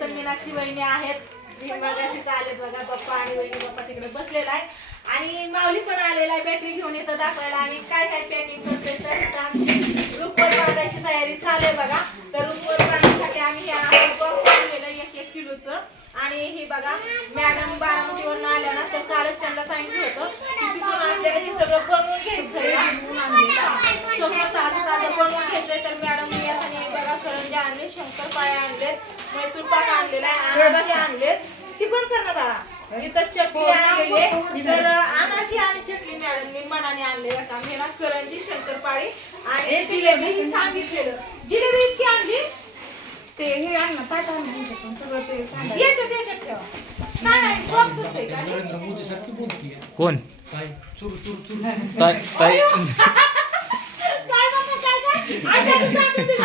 तर मीनाक्षी वहिनी आहेत, मगाशीच आलेत बघा. पप्पा आणि वहिनी, पप्पा तिकडे बसलेला आहे आणि माऊली पण आलेला आहे बॅटरी घेऊन येतं दाखवायला. आणि काय काय पॅकिंग करतोय तर आमची रुखवत बांधायची तयारी चालू आहे बघा. तर रुखवत बांधण्यासाठी आम्ही हे बॉक्स आणलेलं 1-1 किलोचं. आणि हे बघा मॅडम बारामतीवरून आल्या ना, तर कालच त्यांना सांगितलं होतं की तिथून आपल्याला हे सगळं बनवून घ्यायचंय. सगळं ताजं ताजं बनवून घ्यायचंय. तर मॅडम येताना बघा करंजी आणले, शंकरपाळे आणले, मैसूर पाक आणलेला आहे, अनारसे आणले. ती पण करणार बाळा. इथं चटणी आणलेली, तर अनारसे आणि चटणी मॅडमनी मनाने आणले. आता मी ना करंजी, शंकरपाळी आणि जिलेबी ही सांगितलेलं. जिलेबी इतकी आणली ते हे आणलं ताट आणलं सगळं ते याच्यात ठेवा. नाही नाही बॉक्सच आहे का? नरेंद्र मोदी सारखी बोलती कोण काय चुर चुर चुर ताई काय बाबा काय आजारी सांगितलं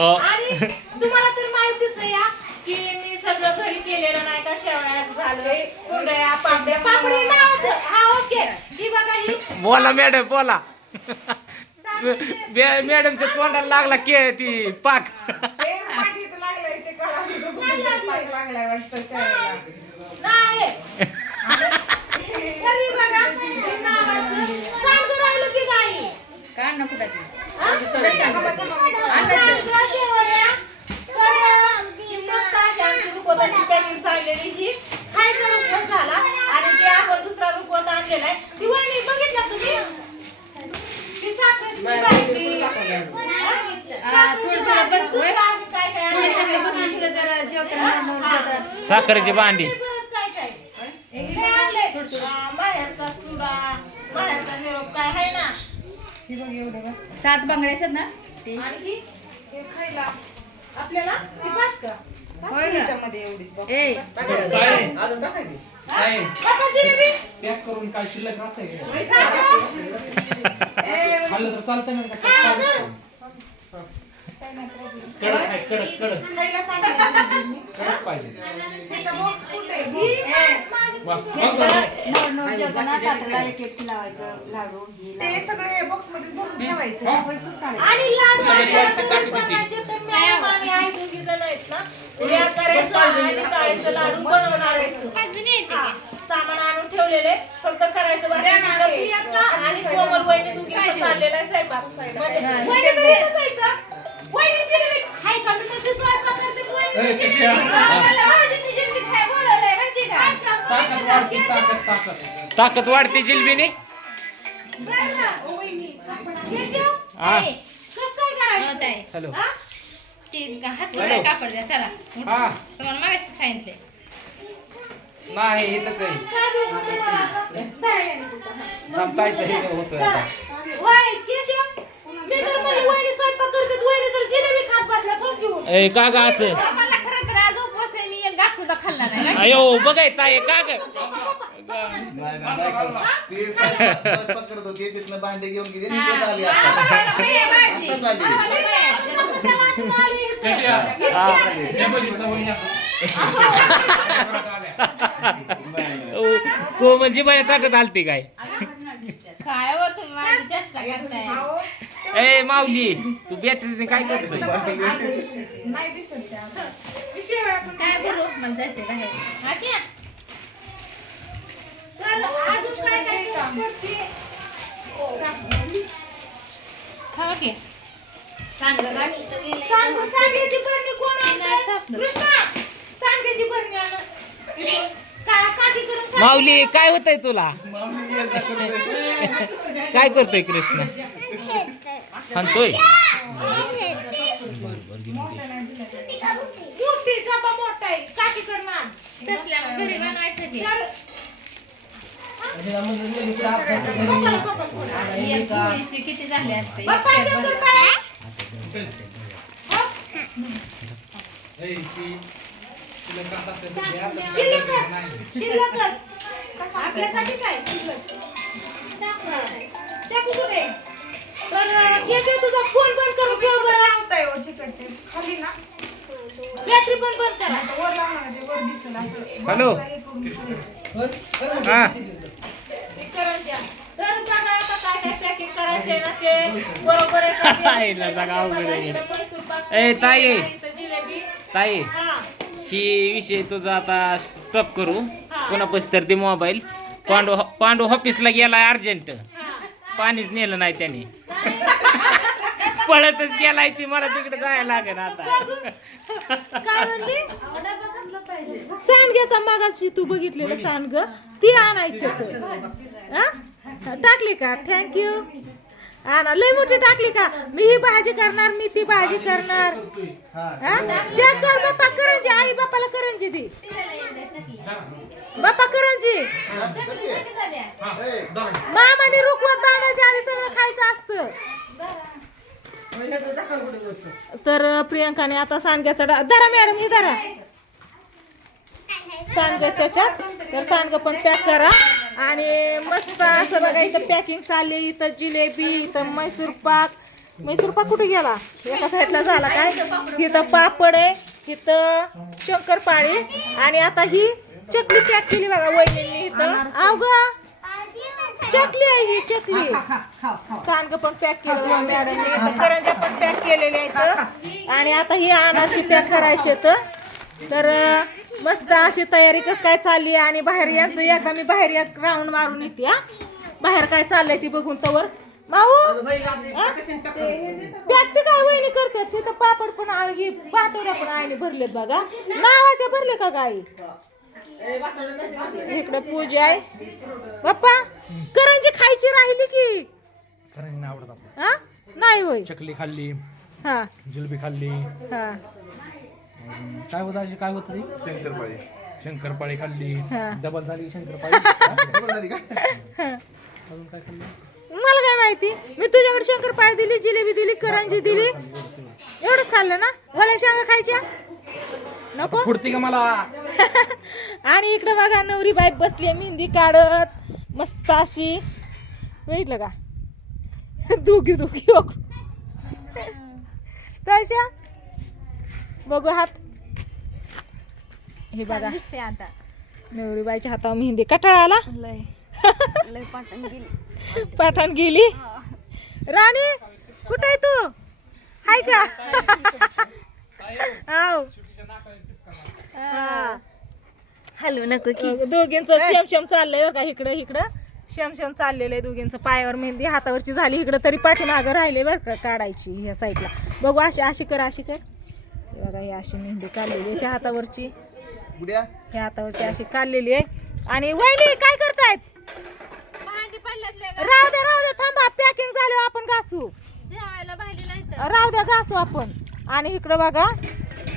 आणि तुम्हाला तर माहितीच आहे या की मी सगळं घरी केलेलं नाही का. शेवळ्या झालं, कुरड्या, पापड्या, पापडी नावाचं. हा ओके. ही बघा ही बोला मॅडम बोला. मॅडमच्या तोंडाला लागला के ती पाक. पॅकिंग चाललेली ही खायचा रुपवत झाला. आणि जे आपण दुसरा रुपवत आणलेला आहे ती वहिनी बघितला तुम्ही. साखरेची भांडी, बाहेरचा चुडा, बाहेरचा निरोप काय आहे ना. 7 बांगड्या आहेत ना आणि खायला आपल्याला ती पास का पॅक करून काय शिल्लक राहतंय खाल्लं तर चालतंय ना. कडक आहे, कडक कडक कडक पाहिजे. ते सगळे बॉक्स मध्ये भरून ठेवायचं आणि लाडू बनवायचे. तर मॅडम आणि आई दोघी जण आहेत ना, उद्या करायचं आणि तळायचं लाडू बनवणार आहेत. सामान आणून ठेवलेले, फक्त करायचं बाकी. प्रियंका आणि कोमल वहिनी दोघी चाललेला आहे स्वयंपाक. वहिनी तर येतच आहे का? वहिनी जिलेबी खाय का? मी म्हणते स्वयंपाक करते वहिनी जिलेबी खाय बोलायला माहिती का? ताकद वाढते जिलबीने. हॅलो कापड द्या चला. तुम्हाला मागाशी सांगितले नाही इथंच आहे. थांबतायचं हे होतं आता. ए का गा असं मला खरं तर आज उपवास आहे. मी एक घास सुद्धा खाल्ला नाही. अयो बघाय ताई का ग करत होते तिथनं भांडे घेऊन गेले निघत आली आता. कोमल जिबाया चाटत आलती काय. काय हो तुम्ही माझी चेष्टा करताय. ए माऊली तू बॅटरीने काय करतोय. नाही दिसत काय करू मला जायचंय बाहेर. हा क्या अजून काय काय काम करते. खावा की सांग्याची बरणी कोण आणतंय? कृष्णा सांग्याची बरणी आण. काठी करून माऊली काय होतंय तुला. काय करतोय कृष्ण. म्हणतोय मोठी डबा मोठा आहे काठी करून आण. तसल्या घरी बनवायचं ते. किती झाले असते. आपल्यासाठी काय शिल्लक त्या कुठे तर केशव तुझा फोन बंद करून ठेव बरं. लावताय ओ चिकटते खाली ना. बॅटरी पण बंद करा. वर लावणार ते वर दिसेल असं. हॅलो हा तर बघा आता काय काय पॅकिंग करायचं. यांचे ना ते बरोबर आईला जागा अवघड आहे. ए, ताई. जिलेबी ताई हा ही विषय तुझा आता स्टॉप करू. पुन्हा तर दे मोबाईल. पांडू ऑफिसला गेलाय अर्जंट. पाणीच नेलं नाही त्याने. पळतच गेलाय ती. मला तिकडे जायला लागेल आता. काय म्हणली सांडग्याचा मागाशी तू बघितलेलं सांडग ती आणायची टाकली का थँक्यू आणा लय मोठी टाकली का मी ही भाजी करणार मी ती भाजी करणार चेक कर बाप्पा करंजी आई बापाला करंजी दे बाप्पा करंजी मामाने रुकवत बांधायच्या आधी सगळं खायचं असतं. तर प्रियंकाने आता सांडग्याचा धरा मॅडम ही धरा सांडगं त्याच्यात. तर सांडगं पण पॅक करा आणि मस्त असं बघा इथं पॅकिंग चालली. इथं जिलेबी इथं मैसूर पाक कुठे गेला एका साईडला झाला काय. इथं पापड आहे इथं शंकरपाळी आणि आता ही चकली पॅक केली बघा वहिनींनी इथं. अवघा चकली आहे ही चकली. सांडगं पण पॅक केलं मॅडमने. इथं करंज्या पण पॅक केलेल्या आहेत आणि आता ही अनारशी पॅक करायचे तर मस्त अशी तयारी कसं काय चालली. आणि बाहेर यांचं एकदा मी बाहेर एक राऊंड मारून येते हा बाहेर काय चाललंय ती बघून तवर. माऊ पॅक ते काय वहिनी करतात तिथं पापड पण आहे पातोड्या पण आईने भरलेत बघा. नावाच्या भरले का गाई. इकडे पूजा आहे बाप्पा. करंजी खायची राहिली की करंजी नाही आवडत आपल्याला. हा नाही होय चकली खाल्ली. हा जिलेबी खाल्ली. हा काय होत काय होत रे. शंकरपाळी शंकरपाळी खाल्ली. हा. डबल झाली शंकरपाळी. बरोबर झाली का अजून काय खाल्लं. मला काय माहिती मी तुझ्याकडे शंकरपाळी दिली जिलेबी दिली करंजी दिली एवढंच खाल्लं ना. वल्या शेंगा खायच्या नको फुडती का मला. आणि इकडे बघा नवरी बाई बसली मेहंदी काढत मस्त अशी बघितलं का दोघी तशा बघू हात हे बघा आता नवरी बाईच्या हातावर मेहंदी कटाळा आला. लय पाटण गेली. पाठाण गेली. राणी कुठे आहे तू हाय का आव हा हलू नको की. दोघींचं शेम चाललंय बरं का. इकडं शेम चाललेलं आहे दोघींचं. पायावर मेहंदी हातावरची झाली इकडं तरी पाठीमागं राहिले बरं का काढायची ह्या साईडला. बघू अशी कर बघा ही अशी मेहंदी काढलेली आहे. त्या हातावरची बुड्या ह्या हातावरची अशी काढलेली आहे. आणि वहिनी काय करतायत. भांडी पडल्यात राहू द्या थांबा पॅकिंग झालं आपण घासू. जेवायला भांडी नाही राहू द्या घासू आपण. आणि इकडं बघा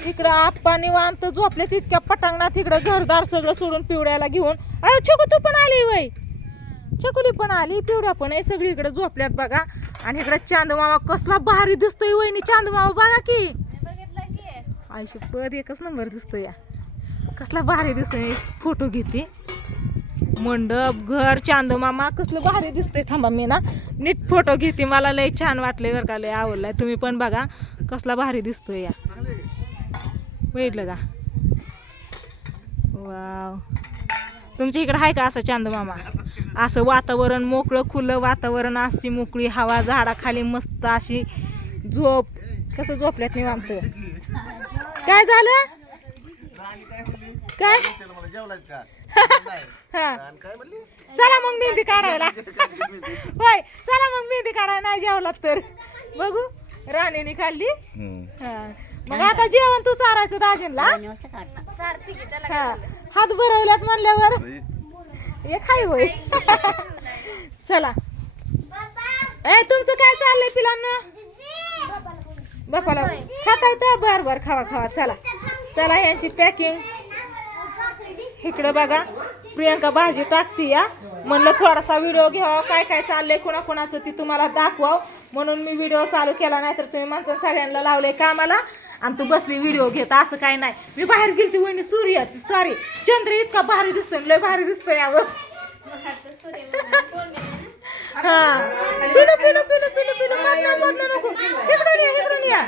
इकडं आप्पा निवांत झोपले तितक्या पटांगणात. इकडं घरदार सगळं सोडून पिवड्याला घेऊन अरे छकू तू पण आली वय. छकुली पण आली पिवड्या पण आहे सगळी इकडे झोपल्यात बघा. आणि इकडे चांदमामा कसला भारी दिसतोय वहिनी. चांदमामा बघा की बघितलं की आयुष्य पद एकच नंबर दिसतोय या. कसला भारी दिसतोय. फोटो घेते मंडप घर चांदमामा कसलं भारी दिसतंय. थांबा मी ना नीट फोटो घेते. मला लय छान वाटलंय बरं का लय आवडलाय. तुम्ही पण बघा कसला भारी दिसतोय या. बघितलं का वाव. तुमच्या इकडं आहे का असं चांदमामा असं वातावरण मोकळं खुलं वातावरण अशी मोकळी हवा झाडाखाली मस्त अशी झोप. कसं झोपल्यात निवांत. काय झालं काय हा चला मग मेहंदी काढायला. होय चला मग मेहंदी काढायला नाही जेवलात तर बघू. राणीने खाल्ली हा. मग आता जेवण तू चारायचं दाजींला. हा हात भरवल्यात म्हणल्यावर एक हाय होय. चला ए तुमचं काय चाललंय पिलांना बापाला खाता येतं. बर खावा चला यांची पॅकिंग. इकडं बघा प्रियंका भाजी टाकती या. म्हणलं थोडासा व्हिडिओ घ्यावा काय काय चाललंय कोणाकोणाचं ती तुम्हाला दाखवावं म्हणून मी व्हिडिओ चालू केला. नाही तर तुम्ही माणसं सगळ्यांना लावलंय कामाला आणि तू बसली व्हिडिओ घेत असं काय नाही. मी बाहेर गेली ती वहिनी सॉरी चंद्र इतका भारी दिसतोय लय भारी दिसतोय यावं. हा पिलू नको इकडून या.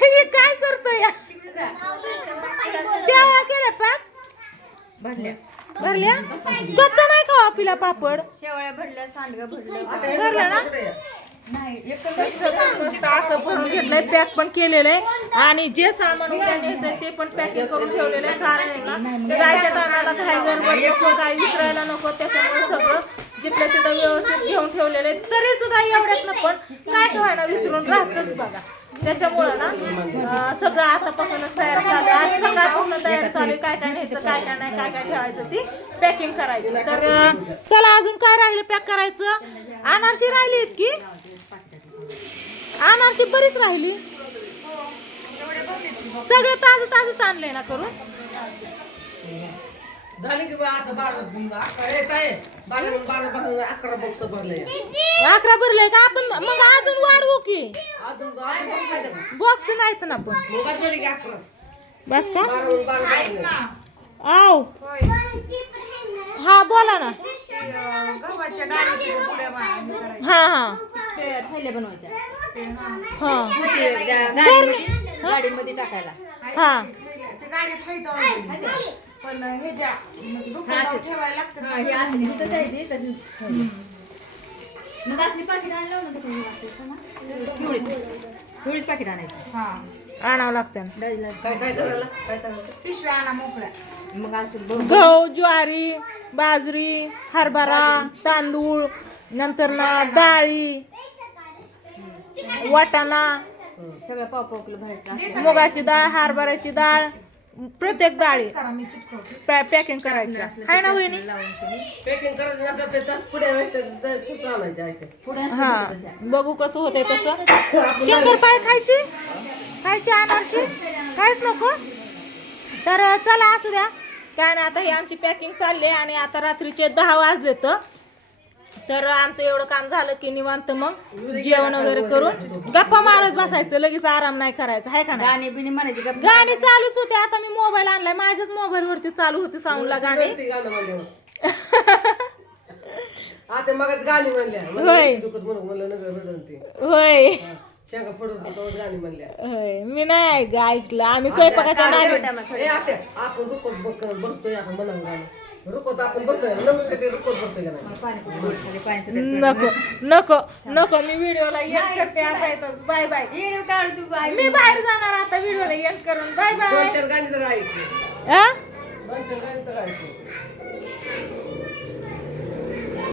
हे काय करतोय या. शेवया केल्या पाक भरल्या कच्चा नाही खावा पिला पापड. शेवळ्या भरलं सांडगं भरलं भरलं ना सगळं मस्त असं भरून घेतलंय पॅक पण केलेलं आहे आणि जे सामान उद्या न्यायचंय ते पण पॅकिंग करून ठेवलेलं आहे कारण आहे ना जायच्या टायमाला काही गडबड नको काही विसरायला नको त्याच्यामुळे सगळं जिथलं तिथं व्यवस्थित घेऊन ठेवलेलं आहे तरी सुद्धा एवढ्यात पण काय काय व्हायला विसरून राहतच बघा त्याच्यामुळं ना सगळं आतापासूनच तयार चालू आहे आज सकाळपासून तयारी चालू आहे काय काय न्यायचं काय काय नाही काय काय ठेवायचं ती पॅकिंग करायची तर चला अजून काय राहिलं पॅक करायचं अनारशी राहिली की अनारशी बरीच राहिली सगळं ताजं ताजंच आणलंय ना करून झाली की बा आता 11 बॉक्स भरले 11 भरले का आपण मग अजून वाढवू की अजून बॉक्स आहे का बॉक्स नाहीत ना पण मग झाली की 11 बस का 12 आव हा बोला ना गव्हाच्या डाळीची पुड्या करायच्या हा हा थैल्या बनवायच्या हा गाडीमध्ये टाकायला हा ते गाडीत हायत पण हे ज्या डोक्यावर ठेवायला लागतं एवढीच पाकिट आणायची हा आणावं लागतं ना. काय करायला काय करायचं पिशव्या आणा मोकळ्या मग असं गहू ज्वारी बाजरी हरभरा तांदूळ नंतर ना डाळी वाटाणा सगळं पाव पाव किलो भरायचं असं मुगाची डाळ हरभऱ्याची डाळ प्रत्येक डाळी करा मी चिटकवते पॅकिंग करायची आहे ना वहिनी पॅकिंग करायचं नंतर ते 10 पुढे सुचवा आणायचे ऐका हा बघू कसं होतंय तसं शंकरपाळी खायची अनारशी काहीच नको तर चला असू द्या काय नाही आता ही आमची पॅकिंग चालली आहे आणि आता रात्रीचे 10 वाजले तर आमचं एवढं काम झालं की निवांत मग जेवण वगैरे करून गप्पा मारत बसायचं लगेच आराम नाही करायचा आहे का नाही गाणी बिणी म्हणायची गप्पा गाणी चालूच होते आता मी मोबाईल आणलाय माझ्याच मोबाईल वरती चालू होती साऊंडला गाणी ती गाणं म्हणल्यावर आता मगच गाणी म्हणल्या होय. मला दुखत म्हणलं नगर रडणती होय शेंगा फोडत होतो गाणी म्हणल्या होय मी नाही ऐकलं आम्ही स्वयंपाकाच्या नादी ए आत्या आपण रुकत बसतोय आपण म्हणावं गाणं रुकत आपण बसतोय नमस्ते रुकत बसतोय का नाही नको नको नको मी व्हिडिओला एंड करते आता येतच बाय बाय मी बाहेर जाणार आता व्हिडिओला एंड करून बाय बाय 2-4 गाणी तर ऐकली हा 2-4 गाणी तर ऐकली